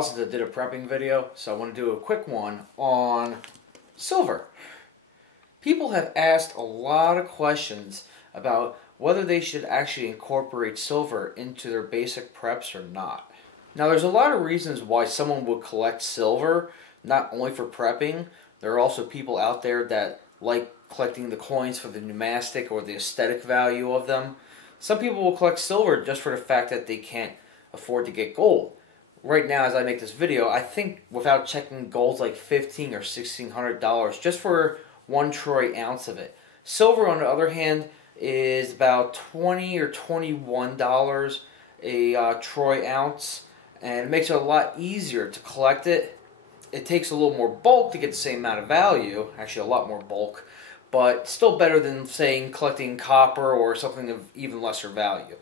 while since I did a prepping video, so I want to do a quick one on silver. People have asked a lot of questions about whether they should actually incorporate silver into their basic preps or not. Now, there's a lot of reasons why someone would collect silver, not only for prepping. There are also people out there that like collecting the coins for the numismatic or the aesthetic value of them. Some people will collect silver just for the fact that they can't afford to get gold. Right now, as I make this video, I think without checking, gold's like $1,500 or $1,600 just for 1 troy ounce of it. Silver, on the other hand, is about $20 or $21 a troy ounce, and it makes it a lot easier to collect it. It takes a little more bulk to get the same amount of value, actually a lot more bulk, but still better than, saying, collecting copper or something of even lesser value.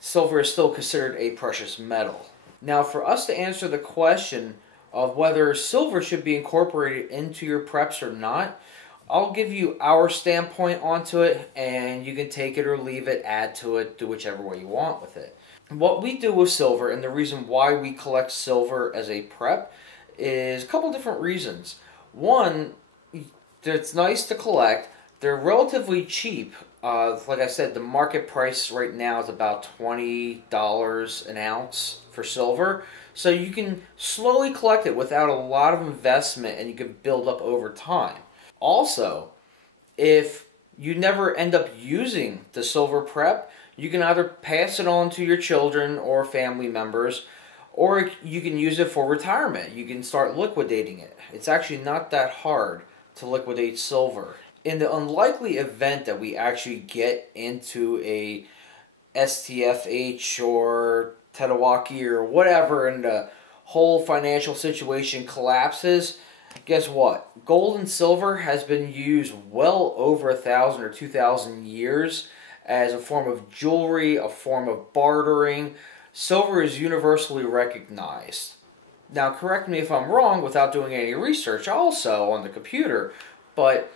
Silver is still considered a precious metal. Now, for us to answer the question of whether silver should be incorporated into your preps or not, I'll give you our standpoint onto it, and you can take it or leave it, add to it, do whichever way you want with it. What we do with silver, and the reason why we collect silver as a prep, is a couple different reasons. One, it's nice to collect. They're relatively cheap. Like I said, the market price right now is about $20 an ounce for silver. So you can slowly collect it without a lot of investment, and you can build up over time. Also, if you never end up using the silver prep, you can either pass it on to your children or family members, or you can use it for retirement. You can start liquidating it. It's actually not that hard to liquidate silver. In the unlikely event that we actually get into a STFH or Tetawaki or whatever, and the whole financial situation collapses, guess what? Gold and silver has been used well over 1,000 or 2,000 years as a form of jewelry, a form of bartering. Silver is universally recognized. Now, correct me if I'm wrong without doing any research also on the computer, but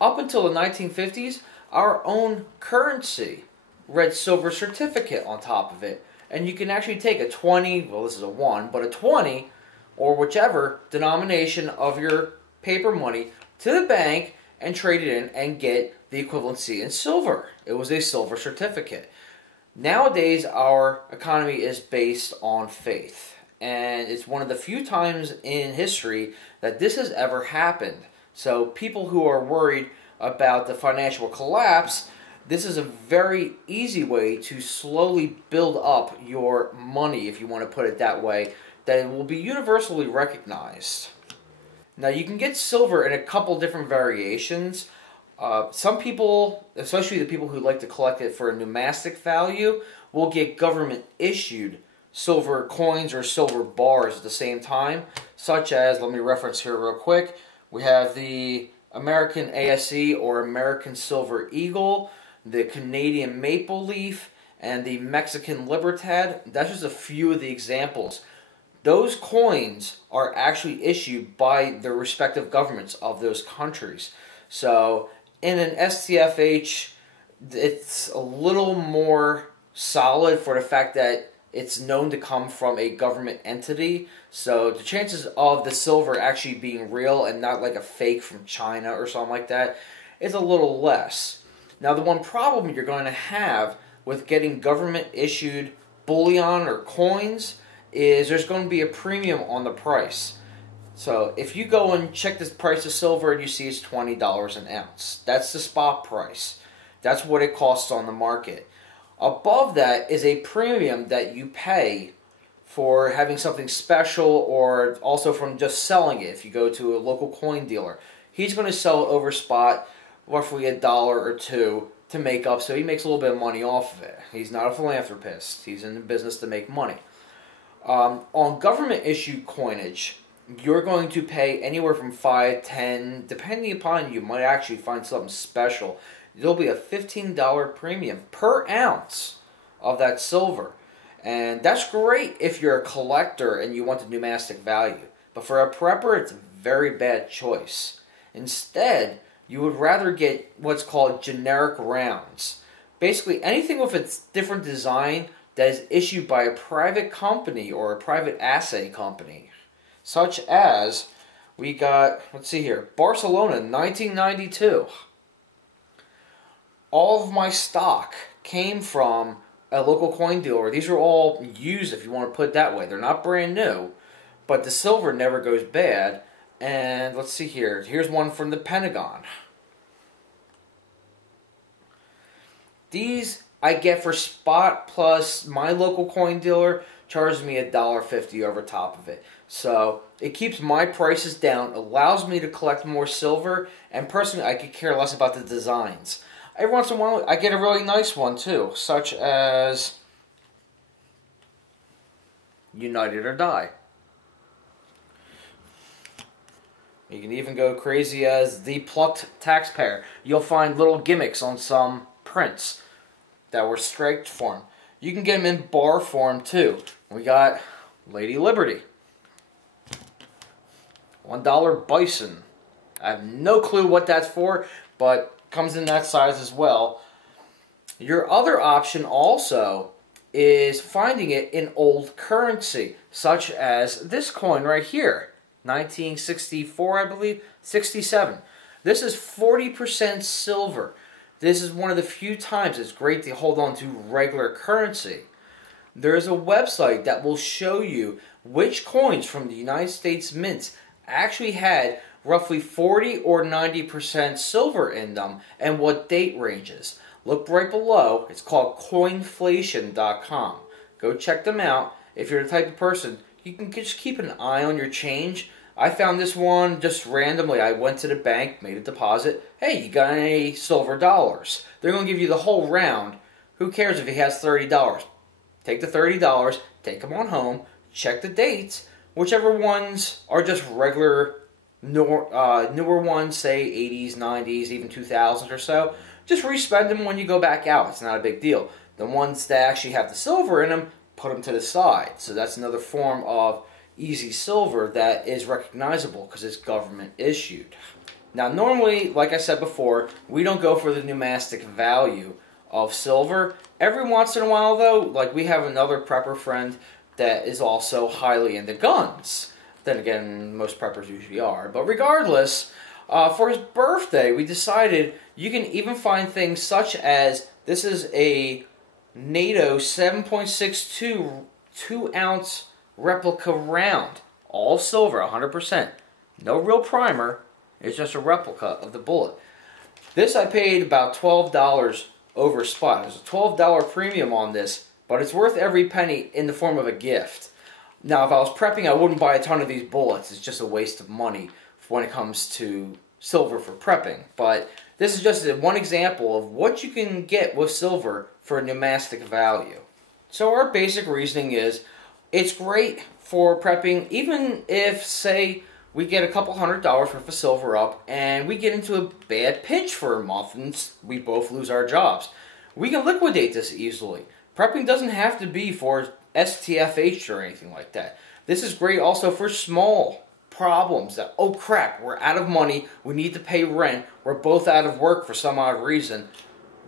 up until the 1950s, our own currency read silver certificate on top of it. And you can actually take a 20, well, this is a 1, but a 20, or whichever denomination of your paper money to the bank and trade it in and get the equivalency in silver. It was a silver certificate. Nowadays, our economy is based on faith. And it's one of the few times in history that this has ever happened. So people who are worried about the financial collapse, this is a very easy way to slowly build up your money, if you want to put it that way, that it will be universally recognized. Now, you can get silver in a couple different variations. Some people, especially the people who like to collect it for a numismatic value, will get government-issued silver coins or silver bars at the same time, such as, let me reference here real quick, we have the American ASE or American Silver Eagle, the Canadian Maple Leaf, and the Mexican Libertad. That's just a few of the examples. Those coins are actually issued by the respective governments of those countries. So in an STFH, it's a little more solid for the fact that it's known to come from a government entity. So the chances of the silver actually being real and not like a fake from China or something like that is a little less. Now, the one problem you're going to have with getting government-issued bullion or coins is there's going to be a premium on the price. So if you go and check the price of silver and you see it's $20 an ounce, that's the spot price. That's what it costs on the market. Above that is a premium that you pay for having something special, or also from just selling it. If you go to a local coin dealer, he's going to sell it over spot roughly $1 or $2 to make up, so he makes a little bit of money off of it. He's not a philanthropist. He's in the business to make money. On government-issued coinage, you're going to pay anywhere from $5, $10, depending upon you might actually find something special. There'll be a $15 premium per ounce of that silver. And that's great if you're a collector and you want the numismatic value. But for a prepper, it's a very bad choice. Instead, you would rather get what's called generic rounds. Basically, anything with a different design that is issued by a private company or a private assay company. such as we got, let's see here, Barcelona 1992. All of my stock came from a local coin dealer. These are all used, if you want to put it that way. They're not brand new, but the silver never goes bad. And let's see here. Here's one from the Pentagon. These I get for spot, plus my local coin dealer charges me $1.50 over top of it. So it keeps my prices down, allows me to collect more silver, and personally I could care less about the designs. Every once in a while I get a really nice one too, such as United or Die. You can even go crazy as the Plucked Taxpayer. You'll find little gimmicks on some prints that were striped form. You can get them in bar form too. We got Lady Liberty. $1 Bison. I have no clue what that's for, but comes in that size as well. Your other option also is finding it in old currency, such as this coin right here. 1964, I believe, 67. This is 40% silver. This is one of the few times it's great to hold on to regular currency. There is a website that will show you which coins from the United States mints actually had roughly 40 or 90% silver in them and what date ranges. Look right below. It's called coinflation.com. Go check them out. If you're the type of person, you can just keep an eye on your change. I found this one just randomly. I went to the bank, made a deposit. Hey, you got any silver dollars? They're going to give you the whole round. Who cares if he has $30? Take the $30, take them on home, check the dates. Whichever ones are just regular, newer ones, say 80s, 90s, even 2000s or so, just respend them when you go back out. It's not a big deal. The ones that actually have the silver in them, put them to the side. So that's another form of easy silver that is recognizable because it's government issued. Now normally, like I said before, we don't go for the numismatic value of silver. Every once in a while though, like we have another prepper friend that is also highly into guns. Then again, most preppers usually are. But regardless, for his birthday, we decided you can even find things such as, this is a NATO 7.62 2-ounce replica round. All silver, 100%. No real primer. It's just a replica of the bullet. This I paid about $12 over spot. There's a $12 premium on this, but it's worth every penny in the form of a gift. Now, if I was prepping, I wouldn't buy a ton of these bullets. It's just a waste of money when it comes to silver for prepping. But this is just one example of what you can get with silver for a numismatic value. So our basic reasoning is, it's great for prepping, even if, say, we get a couple $100 worth of silver up and we get into a bad pinch for a month and we both lose our jobs. We can liquidate this easily. Prepping doesn't have to be for STFH or anything like that. This is great also for small problems that, oh crap, we're out of money, we need to pay rent, we're both out of work for some odd reason.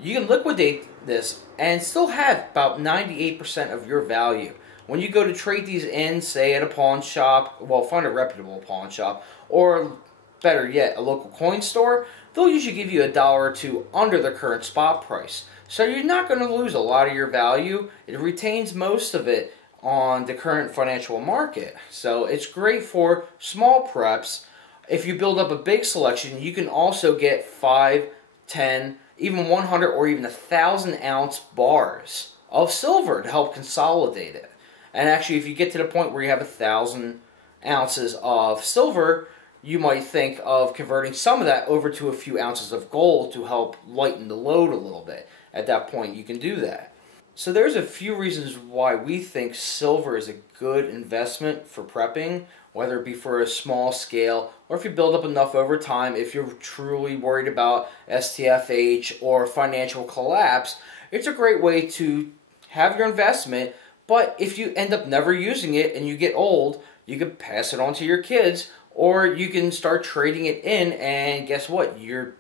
You can liquidate this and still have about 98% of your value. When you go to trade these in, say at a pawn shop, well, find a reputable pawn shop, or better yet, a local coin store, they'll usually give you $1 or $2 under the current spot price. So you're not going to lose a lot of your value. It retains most of it on the current financial market. So it's great for small preps. If you build up a big selection, you can also get 5, 10, even 100 or even 1,000 ounce bars of silver to help consolidate it. And actually, if you get to the point where you have 1,000 ounces of silver, you might think of converting some of that over to a few ounces of gold to help lighten the load a little bit. At that point, you can do that. So there's a few reasons why we think silver is a good investment for prepping, whether it be for a small scale or if you build up enough over time. If you're truly worried about STFH or financial collapse, it's a great way to have your investment. But if you end up never using it and you get old, you can pass it on to your kids, or you can start trading it in, and guess what? You've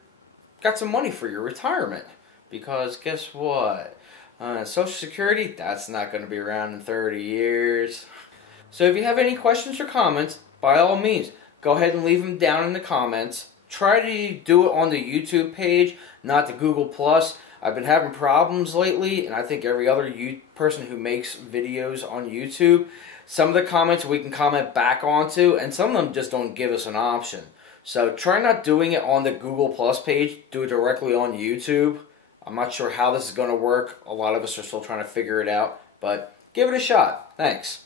got some money for your retirement. Because guess what? Social Security, that's not going to be around in 30 years. So if you have any questions or comments, by all means, go ahead and leave them down in the comments. Try to do it on the YouTube page, not the Google+. I've been having problems lately, and I think every other person who makes videos on YouTube, some of the comments we can comment back onto, and some of them just don't give us an option. So try not doing it on the Google+ page. Do it directly on YouTube. I'm not sure how this is going to work. A lot of us are still trying to figure it out, but give it a shot. Thanks.